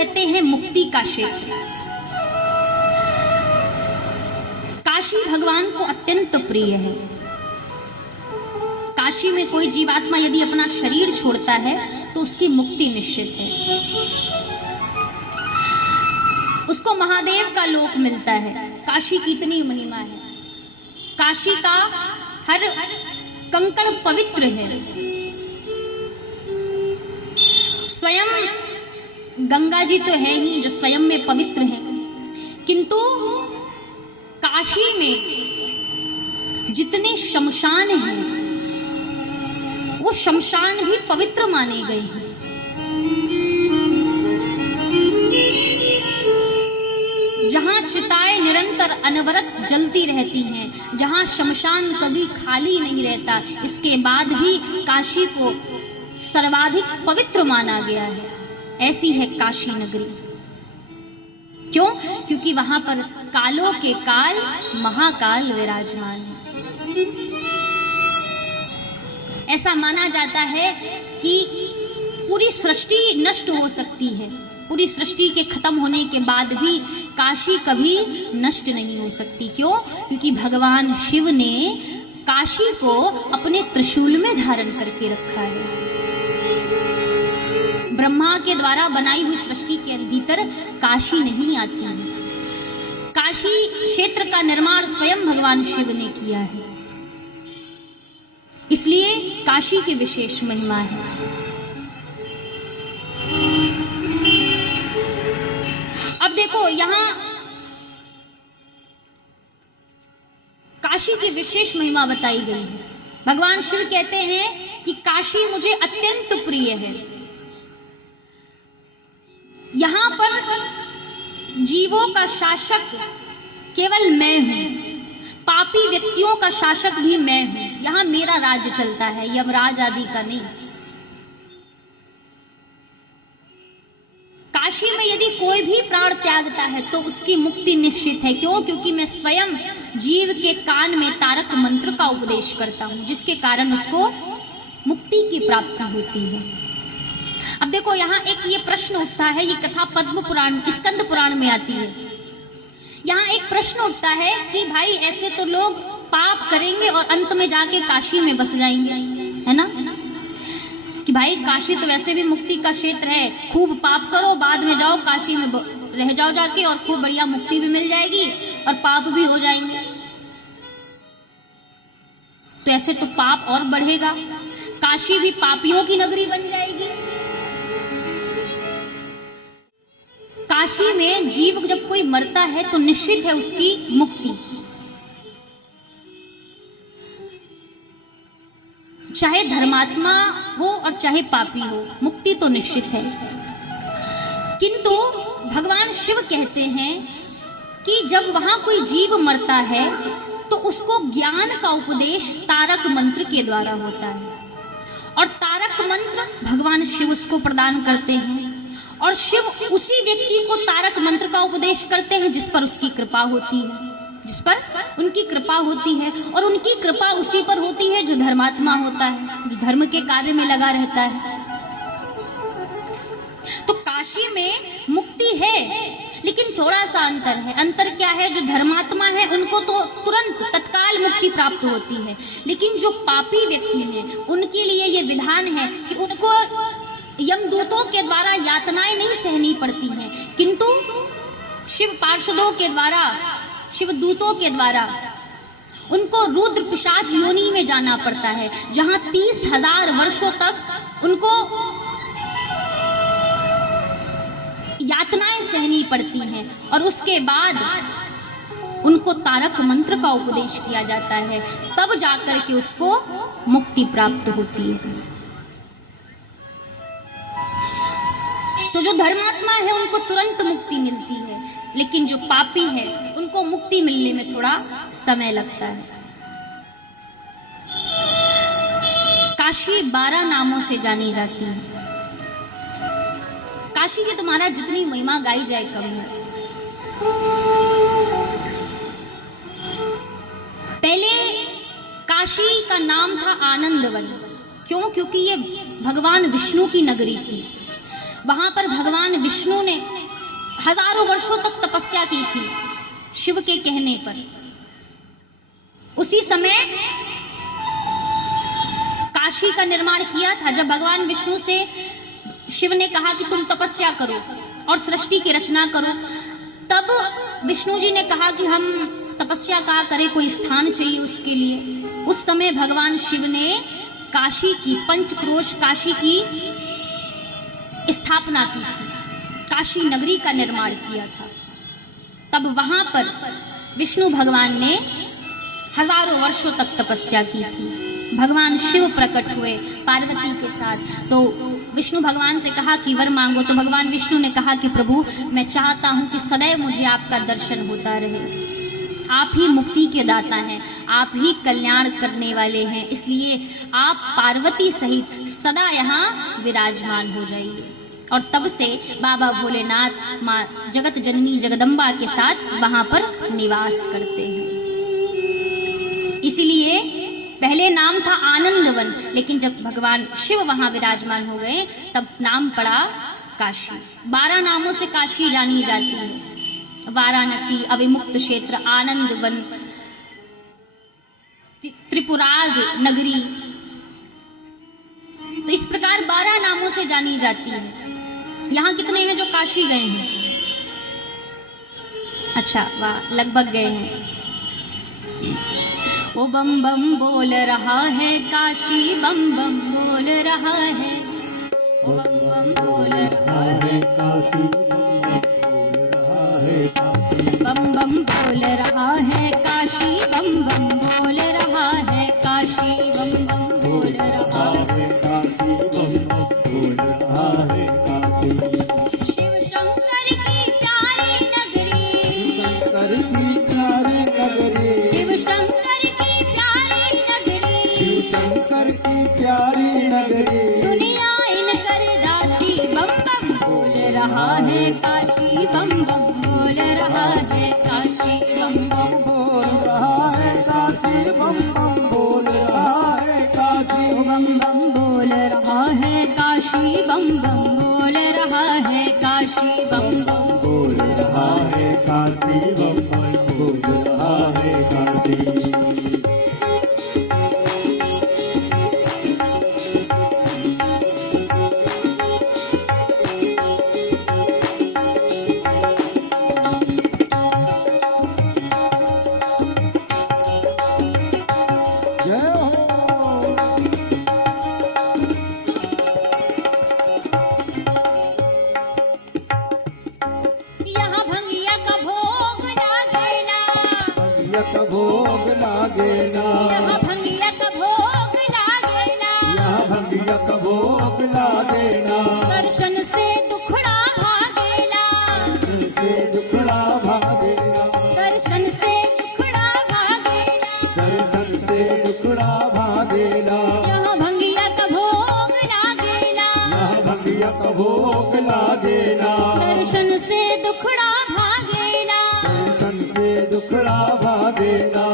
कहते हैं मुक्ति का क्षेत्र। काशी भगवान को अत्यंत प्रिय है। काशी में कोई जीवात्मा यदि अपना शरीर छोड़ता है तो उसकी मुक्ति निश्चित है, उसको महादेव का लोक मिलता है। काशी की इतनी महिमा है। काशी का हर कंकण पवित्र है। स्वयं गंगा जी तो है ही जो स्वयं में पवित्र है, किंतु काशी में जितने शमशान हैं वो शमशान भी पवित्र माने गए हैं। जहां चिताएं निरंतर अनवरत जलती रहती हैं, जहां शमशान कभी खाली नहीं रहता, इसके बाद भी काशी को सर्वाधिक पवित्र माना गया है। ऐसी है काशी नगरी। क्यों? क्योंकि वहां पर कालों के काल महाकाल विराजमान है। ऐसा माना जाता है कि पूरी सृष्टि नष्ट हो सकती है, पूरी सृष्टि के खत्म होने के बाद भी काशी कभी नष्ट नहीं हो सकती। क्यों? क्योंकि भगवान शिव ने काशी को अपने त्रिशूल में धारण करके रखा है। ब्रह्मा के द्वारा बनाई हुई सृष्टि के भीतर काशी नहीं आती है। काशी क्षेत्र का निर्माण स्वयं भगवान शिव ने किया है, इसलिए काशी की विशेष महिमा है। अब देखो, यहां काशी की विशेष महिमा बताई गई है। भगवान शिव कहते हैं कि काशी मुझे अत्यंत प्रिय है। यहां पर जीवों का शासक केवल मैं हूं, पापी व्यक्तियों का शासक भी मैं हूं। यहां मेरा राज्य चलता है, यमराज आदि का नहीं। काशी में यदि कोई भी प्राण त्यागता है तो उसकी मुक्ति निश्चित है। क्यों? क्योंकि मैं स्वयं जीव के कान में तारक मंत्र का उपदेश करता हूं, जिसके कारण उसको मुक्ति की प्राप्ति होती है। अब देखो, यहाँ एक ये प्रश्न उठता है, ये कथा पद्म पुराण, स्कंद पुराण में आती है। यहाँ एक प्रश्न उठता है कि भाई ऐसे तो लोग पाप करेंगे और अंत में जाके काशी में बस जाएंगे, है ना? कि भाई काशी तो वैसे भी मुक्ति का क्षेत्र है, खूब पाप करो, बाद में जाओ काशी में रह जाओ जाके, और खूब बढ़िया मुक्ति भी मिल जाएगी और पाप भी हो जाएंगे। तो ऐसे तो पाप और बढ़ेगा, काशी भी पापियों की नगरी बन जाएगी। काशी में जीव जब कोई मरता है तो निश्चित है उसकी मुक्ति, चाहे धर्मात्मा हो और चाहे पापी हो, मुक्ति तो निश्चित है। किंतु भगवान शिव कहते हैं कि जब वहां कोई जीव मरता है तो उसको ज्ञान का उपदेश तारक मंत्र के द्वारा होता है, और तारक मंत्र भगवान शिव उसको प्रदान करते हैं, और शिव उसी व्यक्ति को तारक मंत्र का उपदेश करते हैं जिस पर उसकी कृपा होती है, जिस पर उनकी कृपा होती है। और उनकी कृपा उसी पर होती है जो धर्मात्मा होता है, जो धर्म के कार्य में लगा रहता है। तो काशी में मुक्ति है, लेकिन थोड़ा सा अंतर है। अंतर क्या है? जो धर्मात्मा है उनको तो तुरंत तत्काल मुक्ति प्राप्त होती है, लेकिन जो पापी व्यक्ति हैं उनके लिए ये विधान है कि उनको यमदूतों के द्वारा यातनाएं नहीं सहनी पड़ती हैं, किंतु शिव पार्षदों के द्वारा, शिव दूतों के द्वारा उनको रुद्र पिशाच योनि में जाना पड़ता है, जहां 30,000 वर्षों तक उनको यातनाएं सहनी पड़ती हैं, और उसके बाद उनको तारक मंत्र का उपदेश किया जाता है, तब जाकर के उसको मुक्ति प्राप्त होती है। तो जो धर्मात्मा है उनको तुरंत मुक्ति मिलती है, लेकिन जो पापी है उनको मुक्ति मिलने में थोड़ा समय लगता है। काशी 12 नामों से जानी जाती है। काशी की तुम्हारा जितनी महिमा गाई जाए कम है। पहले काशी का नाम था आनंदवन। क्यों? क्योंकि ये भगवान विष्णु की नगरी थी। वहां पर भगवान विष्णु ने हजारों वर्षों तक तपस्या की थी शिव के कहने पर। उसी समय काशी का निर्माण किया था। जब भगवान विष्णु से शिव ने कहा कि तुम तपस्या करो और सृष्टि की रचना करो, तब विष्णु जी ने कहा कि हम तपस्या कहाँ करें, कोई स्थान चाहिए उसके लिए। उस समय भगवान शिव ने काशी की, पंचक्रोश काशी की स्थापना की थी, काशी नगरी का निर्माण किया था। तब वहां पर विष्णु भगवान ने हजारों वर्षों तक तपस्या की थी। भगवान शिव प्रकट हुए पार्वती के साथ, तो विष्णु भगवान से कहा कि वर मांगो। तो भगवान विष्णु ने कहा कि प्रभु मैं चाहता हूं कि सदैव मुझे आपका दर्शन होता रहे। आप ही मुक्ति के दाता हैं, आप ही कल्याण करने वाले हैं, इसलिए आप पार्वती सहित सदा यहाँ विराजमान हो जाइए। और तब से बाबा भोलेनाथ माँ जगत जननी जगदम्बा के साथ वहां पर निवास करते हैं। इसीलिए पहले नाम था आनंदवन, लेकिन जब भगवान शिव वहां विराजमान हो गए तब नाम पड़ा काशी। 12 नामों से काशी जानी जाती है, वाराणसी, अविमुक्त क्षेत्र, आनंदवन, त्रिपुराज नगरी। तो इस प्रकार 12 नामों से जानी जाती है। यहाँ कितने हैं जो काशी गए हैं? अच्छा, वाह, लगभग गए हैं। ओ बम बम बोल रहा है काशी, बम बम बोल रहा है। ओ बम बम बोल रहा है काशी, बम बम बोल रहा है काशी, बम बम बोल रहा है काशी, बम बम बोल रहा है काशी, बम बम बोल रहा है काशी। शिव शंकर की प्यारी नगरी, शंकर की प्यारी नगरी, शिव शंकर की प्यारी नगरी, शंकर की प्यारी नगरी। दुनिया इनकर दासी, बम बम बोल रहा है काशी, बम बम बोल रहा है काशी, बम बम बोल रहा है काशी, बम बम बोल रहा है काशी, बम बम बोल रहा है काशी, बम बम बोल रहा है काशी, बम बम बोल रहा है काशी, बम बम बोल रहा है काशी। भोग लागेला, यहाँ भंगिया का भोग लागेला, यहाँ भंगिया का भोग लागेला। दर्शन से दुखड़ा भागेला, दर्शन से दुखड़ा भागेला, दर्शन से दुखड़ा भागेला, दर्शन से दुखड़ा भागेला। यहाँ भंगिया का भोग लागेला, यहाँ भंगिया का भोग लागेला। दर्शन से दुखड़ा भागेला, दर्शन से दुखड़ा भागेला।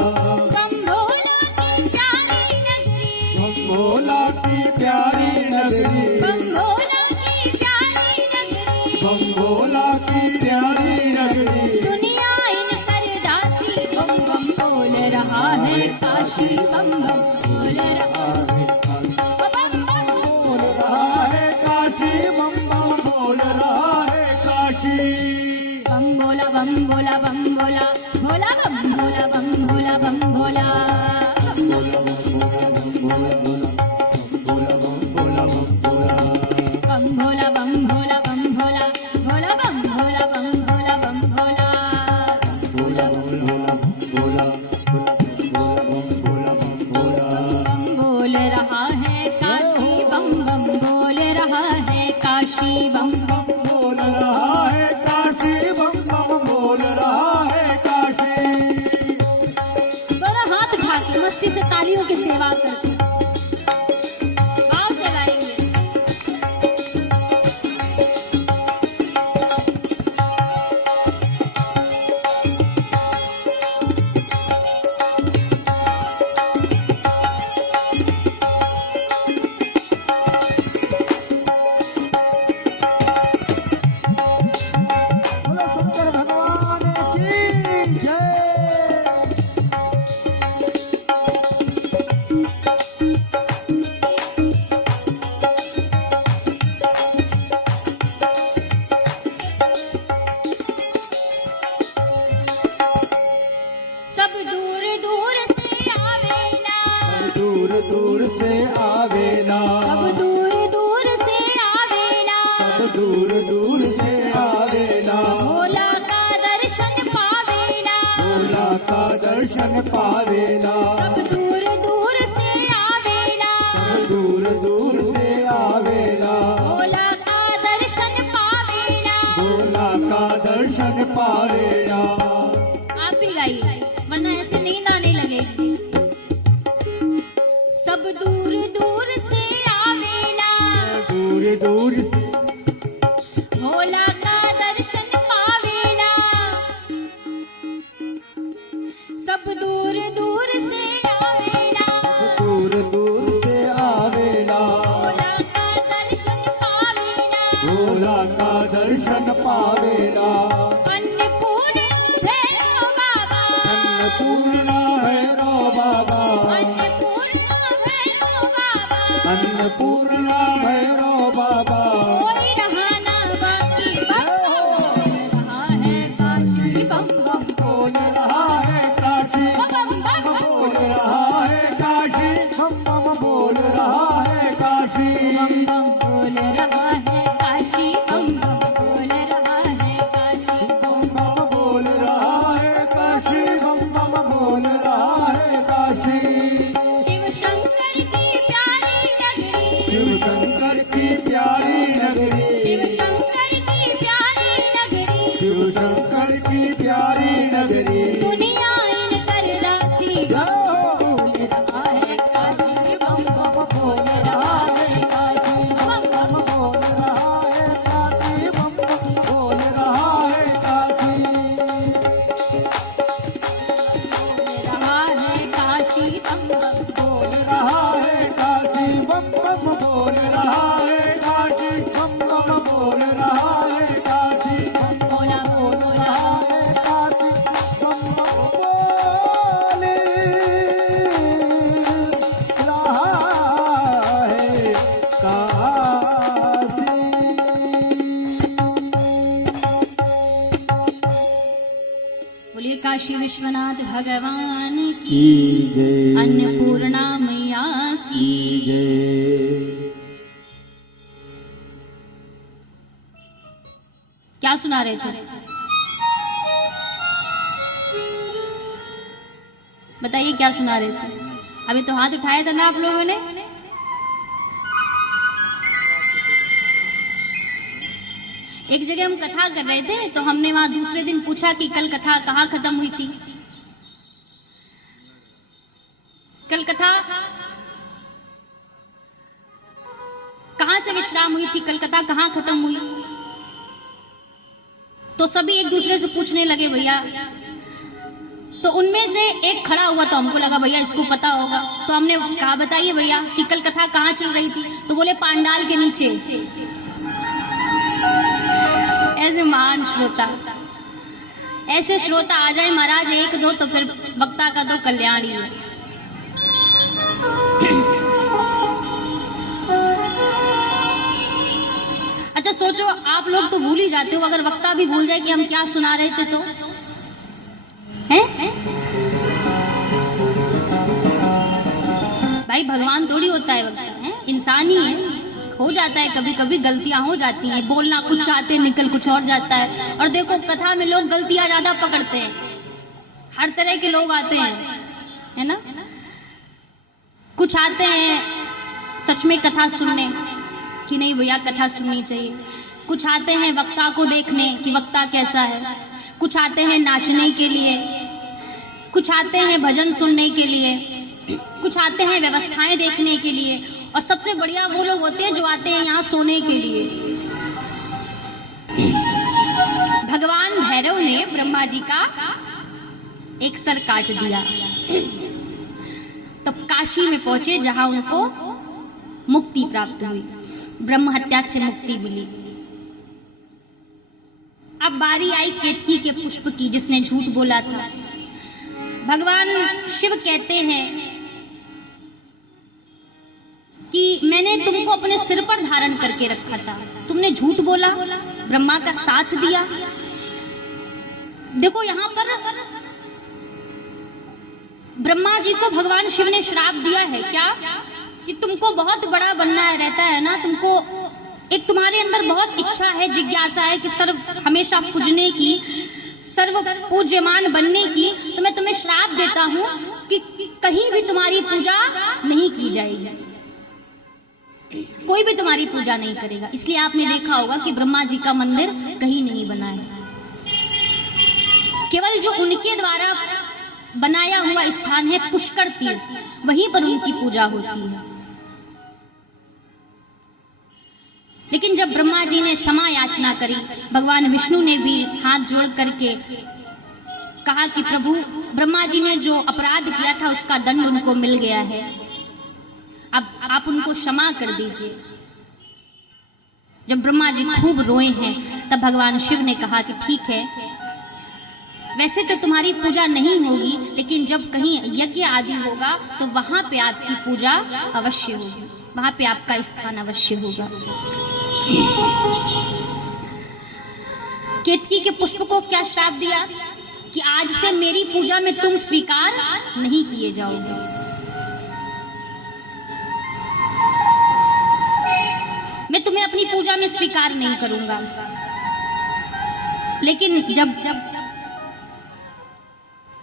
भोला की प्यारी नगरी, बम भोला की प्यारी नगरी, बम भोला की प्यारी नगरी। दुनिया इनकर दासी, बम बम बोल रहा है काशी, बम बम बोल रहा है काशी, बम बम बोल रहा है काशी, बम बम बोल रहा है काशी। बम बोला बम बोला बम बोला, भोला बम भोला बम भोला बम भोला, मस्ती से तालियों की सेवा करते भाव से गाएंगे। आवेला, सब दूर दूर से आवेला, दूर दूर से आवेला, भोला का दर्शन पावेला। भोला का दर्शन पावेला। आप ही गाइए वरना ऐसे नींद आने लगेगी। सब दूर दूर से आवेला, दूर दूर से भोला का दर्शन पावेला। सब दूर दूर से आवेला, दूर दूर से आवेला, भोला का दर्शन पावेला। भोला का दर्शन पावेला। अन्नपूर्ण भैरव बाबा, अन्नपूर्णा भैरव बाबा, अन्नपूर्ण भैरव बाबा, अन्नपूर्णा भैरव बाबा। कोई रहा ना बाकी बम रहा है काशी बम बम। बोल रहा है काशी, बम बम बोल रहा है काशी, हम बोल रहा है काशी। बम बोल रहा है काशी, बम बम बोल रहा है काशी। बम बोल रहा है काशी, बम बोल रहा है काशी। शिव शंकर की प्यारी नगरी, शिव शंकर की प्यारी नगरी, शिव शंकर की प्यारी नगरी। शिव शंकर की प्यारी नगरी। दुनिया इन कर दासी, बोल रहा है काशी, बम बम बोल रहा है काशी, बम बम बोल रहा है काशी, बम बोल रहा है काशी। रहा है काशी, बम बम बोल रहा है काशी, बम बोल रहा है काशी, बम बोल रहा है काशी, बम बोला बोल रहा रहा है काशी, बम बोल रहा है काशी। बोलिए काशी विश्वनाथ भगवान की, की जय, अन्नपूर्णा मैया की। की जय। क्या सुना रहे थे? बताइए क्या सुना रहे थे? अभी तो हाथ उठाया था ना आप लोगों ने। एक जगह हम कथा कर रहे थे तो हमने वहां दूसरे दिन पूछा कि कल कथा कहाँ खत्म हुई थी। कल कथा कहाँ से विश्राम हुई थी, कल कथा कहाँ खत्म हुई? तो सभी एक दूसरे से पूछने लगे भैया। तो उनमें से एक खड़ा हुआ तो हमको लगा भैया इसको पता होगा, तो हमने कहा बताइए भैया कि कल कथा कहाँ चल रही थी? तो बोले पांडाल के नीचे। ऐसे महान श्रोता, ऐसे श्रोता आ जाए महाराज एक दो तो फिर वक्ता का तो कल्याण ही है। अच्छा सोचो, आप लोग तो भूल ही जाते हो, अगर वक्ता भी भूल जाए कि हम क्या सुना रहे थे तो हैं? भाई भगवान थोड़ी होता है वक्ता, है इंसान ही है। हो जाता है कभी कभी गलतियां हो जाती हैं, बोलना कुछ चाहते निकल कुछ और जाता है। और देखो कथा में लोग गलतियां ज्यादा पकड़ते हैं, हर तरह के लोग आते हैं, है ना। कुछ आते हैं सच में कथा सुनने कि नहीं भैया कथा सुननी चाहिए, कुछ आते हैं वक्ता को देखने कि वक्ता कैसा है, कुछ आते हैं नाचने के लिए, कुछ आते हैं भजन सुनने के लिए, कुछ आते हैं व्यवस्थाएं देखने के लिए, और सबसे बढ़िया वो लोग होते हैं जो आते हैं यहाँ सोने के लिए। भगवान भैरव ने ब्रह्मा जी का एक सर काट दिया, तब काशी में पहुंचे जहां उनको मुक्ति प्राप्त हुई, ब्रह्म हत्या से मुक्ति मिली। अब बारी आई केतकी के पुष्प की जिसने झूठ बोला था। भगवान शिव कहते हैं कि मैंने तुमको अपने सिर पर धारण करके रखा था, तुमने झूठ बोला, ब्रह्मा का साथ दिया। देखो यहाँ पर ब्रह्मा जी को भगवान शिव ने श्राप दिया है क्या कि तुमको बहुत बड़ा बनना रहता है ना, तुमको एक तुम्हारे अंदर बहुत इच्छा है, जिज्ञासा है कि सर्व हमेशा पूजने की, सर्व पूज्यमान बनने की, तो मैं तुम्हें श्राप देता हूँ कि कहीं भी तुम्हारी पूजा नहीं की जाएगी, कोई भी तुम्हारी पूजा नहीं करेगा। इसलिए आपने देखा होगा कि ब्रह्मा जी का मंदिर कहीं नहीं बना है, केवल जो उनके द्वारा बनाया हुआ स्थान है पुष्कर तीर्थ, वहीं पर उनकी पूजा होती है। लेकिन जब ब्रह्मा जी ने क्षमा याचना करी, भगवान विष्णु ने भी हाथ जोड़ करके कहा कि प्रभु, ब्रह्मा जी ने जो अपराध किया था उसका दंड उनको मिल गया है, अब आप उनको क्षमा कर दीजिए। जब ब्रह्मा जी खूब रोए हैं, तब भगवान शिव ने कहा कि ठीक है, वैसे तो तुम्हारी पूजा नहीं होगी, लेकिन जब कहीं यज्ञ आदि होगा तो वहां पे आपकी पूजा अवश्य होगी, वहां पे आपका स्थान अवश्य होगा। केतकी के पुष्प को क्या श्राप दिया कि आज से मेरी पूजा में तुम स्वीकार नहीं किए जाओगे। मैं तुम्हें अपनी पूजा में स्वीकार नहीं करूंगा। लेकिन जब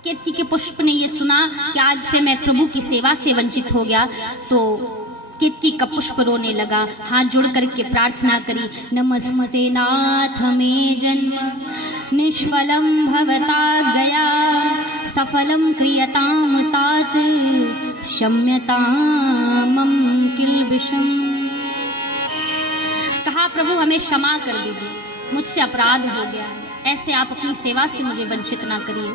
केतकी के पुष्प ने यह सुना कि आज से मैं प्रभु की सेवा से वंचित हो गया, तो केतकी का पुष्प रोने लगा, हाथ जोड़ करके प्रार्थना करी, नमस्ते नाथ मे जन्म निष्फलम भवता गया, सफलम क्रियताम तात क्षम्यताम किल्बिषम। कहा प्रभु हमें क्षमा कर दीजिए, मुझसे अपराध हो गया है, ऐसे आप अपनी सेवा से मुझे वंचित ना करिए।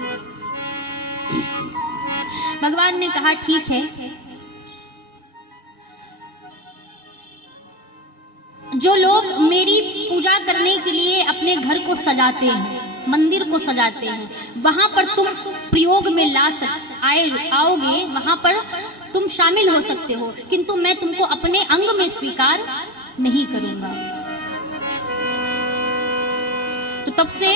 भगवान ने कहा ठीक है, जो लोग मेरी पूजा करने के लिए अपने घर को सजाते हैं, मंदिर को सजाते हैं, वहां पर तुम प्रयोग में आओगे, वहां पर तुम शामिल हो सकते हो, किंतु मैं तुमको अपने अंग में स्वीकार नहीं करूंगा। तो तब से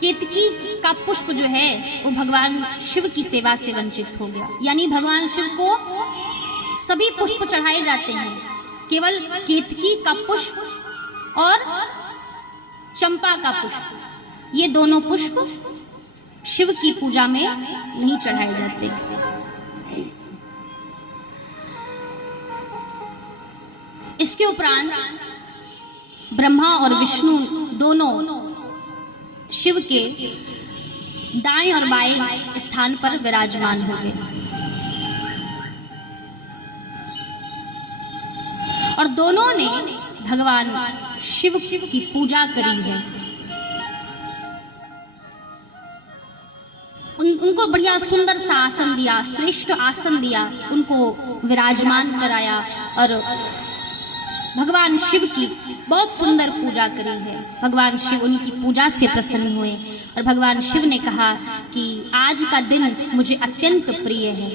केतकी का पुष्प जो है वो भगवान शिव की सेवा से वंचित हो गया। यानी भगवान शिव को सभी पुष्प चढ़ाए जाते हैं, केवल केतकी का पुष्प और चंपा का पुष्प, ये दोनों पुष्प शिव की पूजा में नहीं चढ़ाए जाते। इसके उपरांत ब्रह्मा और विष्णु दोनों शिव के दाएं और बाएं स्थान पर विराजमान हो गए और दोनों ने भगवान शिव की पूजा करी है। उनको बढ़िया सुंदर सा आसन दिया, श्रेष्ठ आसन दिया, उनको विराजमान कराया और भगवान शिव की बहुत सुंदर पूजा करी है। भगवान शिव उनकी पूजा से प्रसन्न हुए और भगवान शिव ने कहा कि आज का दिन मुझे अत्यंत प्रिय है,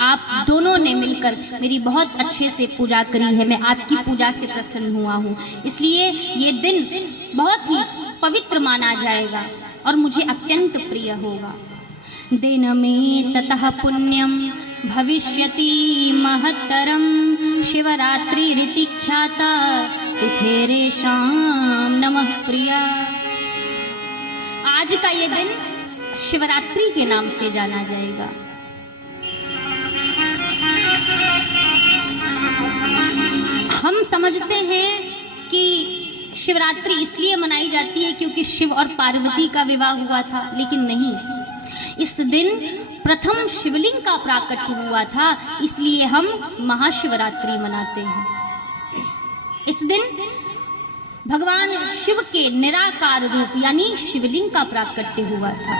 आप दोनों ने मिलकर मेरी बहुत अच्छे से पूजा करी है, मैं आपकी पूजा से प्रसन्न हुआ हूँ, इसलिए ये दिन बहुत ही पवित्र माना जाएगा और मुझे अत्यंत प्रिय होगा। दिन में ततः पुण्यम भविष्यति महत्तरम शिवरात्रि रीति ख्याता तिथेरेषां नमः प्रिया। आज का ये दिन शिवरात्रि के नाम से जाना जाएगा। हम समझते हैं कि शिवरात्रि इसलिए मनाई जाती है क्योंकि शिव और पार्वती का विवाह हुआ था, लेकिन नहीं, इस दिन प्रथम शिवलिंग का प्राकट्य हुआ था, इसलिए हम महाशिवरात्रि मनाते हैं। इस दिन भगवान शिव के निराकार रूप यानी शिवलिंग का प्राकट्य हुआ था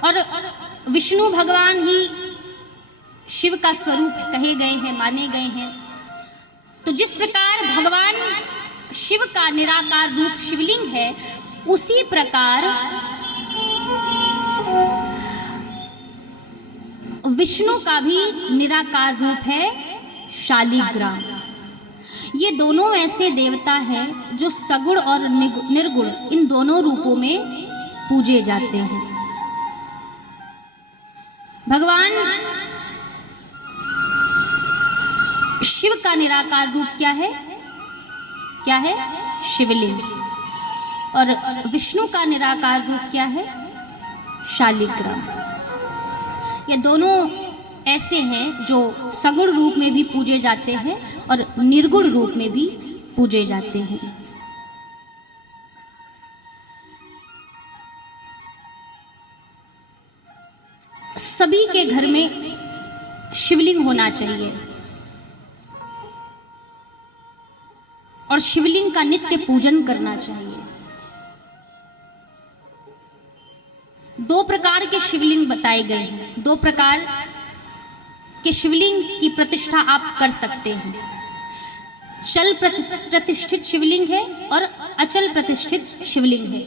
और विष्णु भगवान ही शिव का स्वरूप कहे गए हैं, माने गए हैं। तो जिस प्रकार भगवान शिव का निराकार रूप शिवलिंग है, उसी प्रकार विष्णु का भी निराकार रूप है शालिग्राम। ये दोनों ऐसे देवता हैं जो सगुण और निर्गुण इन दोनों रूपों में पूजे जाते हैं। भगवान शिव का निराकार रूप क्या है? क्या है? शिवलिंग। और विष्णु का निराकार रूप क्या है? शालिग्राम। ये दोनों ऐसे हैं जो सगुण रूप में भी पूजे जाते हैं और निर्गुण रूप में भी पूजे जाते हैं। सभी के घर में शिवलिंग होना चाहिए और शिवलिंग का नित्य पूजन करना चाहिए। दो प्रकार के शिवलिंग बताए गए हैं। दो प्रकार के शिवलिंग की प्रतिष्ठा आप कर सकते हैं। चल प्रतिष्ठित शिवलिंग है और अचल प्रतिष्ठित शिवलिंग है।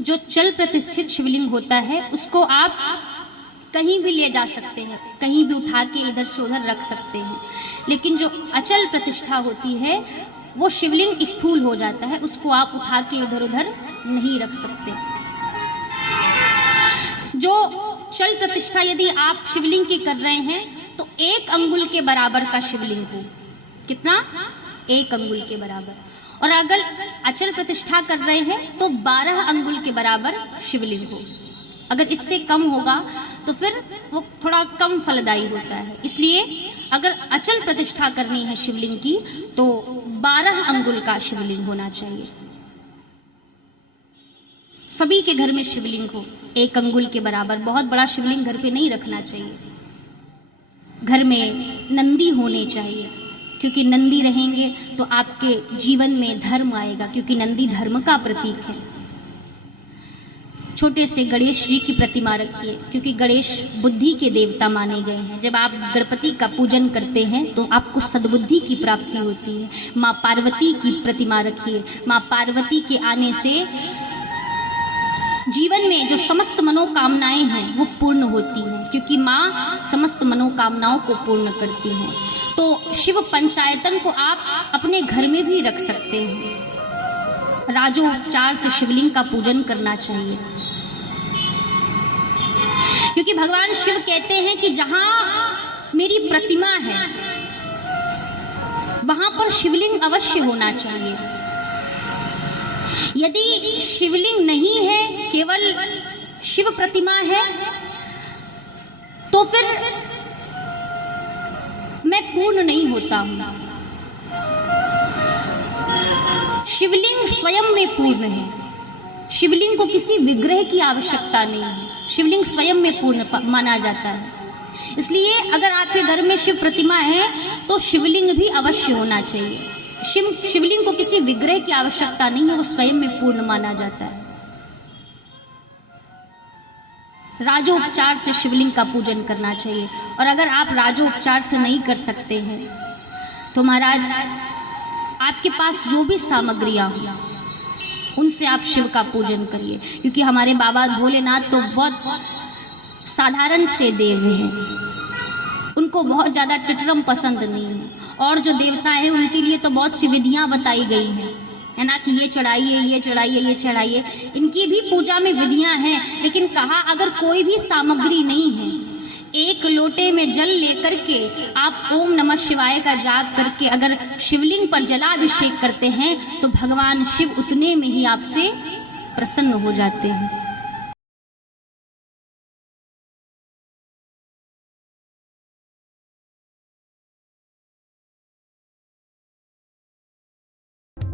जो चल प्रतिष्ठित शिवलिंग होता है उसको आप कहीं भी ले जा सकते हैं, कहीं भी उठा के इधर से उधर रख सकते हैं। लेकिन जो अचल प्रतिष्ठा होती है वो शिवलिंग स्थूल हो जाता है, उसको आप उठा के इधर उधर नहीं रख सकते। जो चल प्रतिष्ठा यदि आप शिवलिंग की कर रहे हैं तो 1 अंगुल के बराबर का शिवलिंग हो। कितना? 1 अंगुल के बराबर। और अगर अचल प्रतिष्ठा कर रहे हैं तो 12 अंगुल के बराबर शिवलिंग हो। अगर इससे कम होगा तो फिर वो थोड़ा कम फलदायी होता है। इसलिए अगर अचल प्रतिष्ठा करनी है शिवलिंग की तो 12 अंगुल का शिवलिंग होना चाहिए। सभी के घर में शिवलिंग हो 1 अंगुल के बराबर। बहुत बड़ा शिवलिंग घर पे नहीं रखना चाहिए। घर में नंदी होने चाहिए, क्योंकि नंदी रहेंगे तो आपके जीवन में धर्म आएगा, क्योंकि नंदी धर्म का प्रतीक है। छोटे से गणेश जी की प्रतिमा रखिए, क्योंकि गणेश बुद्धि के देवता माने गए हैं। जब आप गणपति का पूजन करते हैं तो आपको सद्बुद्धि की प्राप्ति होती है। माँ पार्वती की प्रतिमा रखिए। माँ पार्वती के आने से जीवन में जो समस्त मनोकामनाएं हैं वो पूर्ण होती हैं, क्योंकि माँ समस्त मनोकामनाओं को पूर्ण करती हैं। तो शिव पंचायतन को आप अपने घर में भी रख सकते हैं। राजोपचार से शिवलिंग का पूजन करना चाहिए, क्योंकि भगवान शिव कहते हैं कि जहां मेरी प्रतिमा है वहां पर शिवलिंग अवश्य होना चाहिए। यदि शिवलिंग नहीं है, केवल शिव प्रतिमा है, तो फिर मैं पूर्ण नहीं होता हूं। शिवलिंग स्वयं में पूर्ण है। शिवलिंग को किसी विग्रह की आवश्यकता नहीं है। शिवलिंग स्वयं में पूर्ण माना जाता है। इसलिए अगर आपके घर में शिव प्रतिमा है तो शिवलिंग भी अवश्य होना चाहिए। शिवलिंग को किसी विग्रह की आवश्यकता नहीं है, वो स्वयं में पूर्ण माना जाता है। राजोपचार से शिवलिंग का पूजन करना चाहिए। और अगर आप राजोपचार से नहीं कर सकते हैं तो महाराज आपके पास जो भी सामग्रियां हो उनसे आप शिव का पूजन करिए, क्योंकि हमारे बाबा भोलेनाथ तो बहुत साधारण से देव हैं। उनको बहुत ज्यादा टिटरम पसंद नहीं है। और जो देवता है उनके लिए तो बहुत सी विधियां बताई गई हैं, है ना, कि ये चढ़ाइए, ये चढ़ाइए, ये चढ़ाइए। इनकी भी पूजा में विधियां हैं, लेकिन कहा अगर कोई भी सामग्री नहीं है, 1 लोटे में जल लेकर के आप ओम नमः शिवाय का जाप करके अगर शिवलिंग पर जलाभिषेक करते हैं तो भगवान शिव उतने में ही आपसे प्रसन्न हो जाते हैं।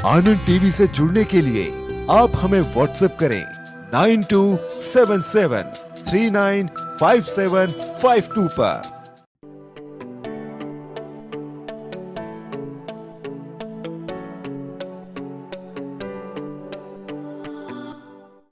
आनंद टीवी से जुड़ने के लिए आप हमें व्हाट्सएप करें 9277395752 पर।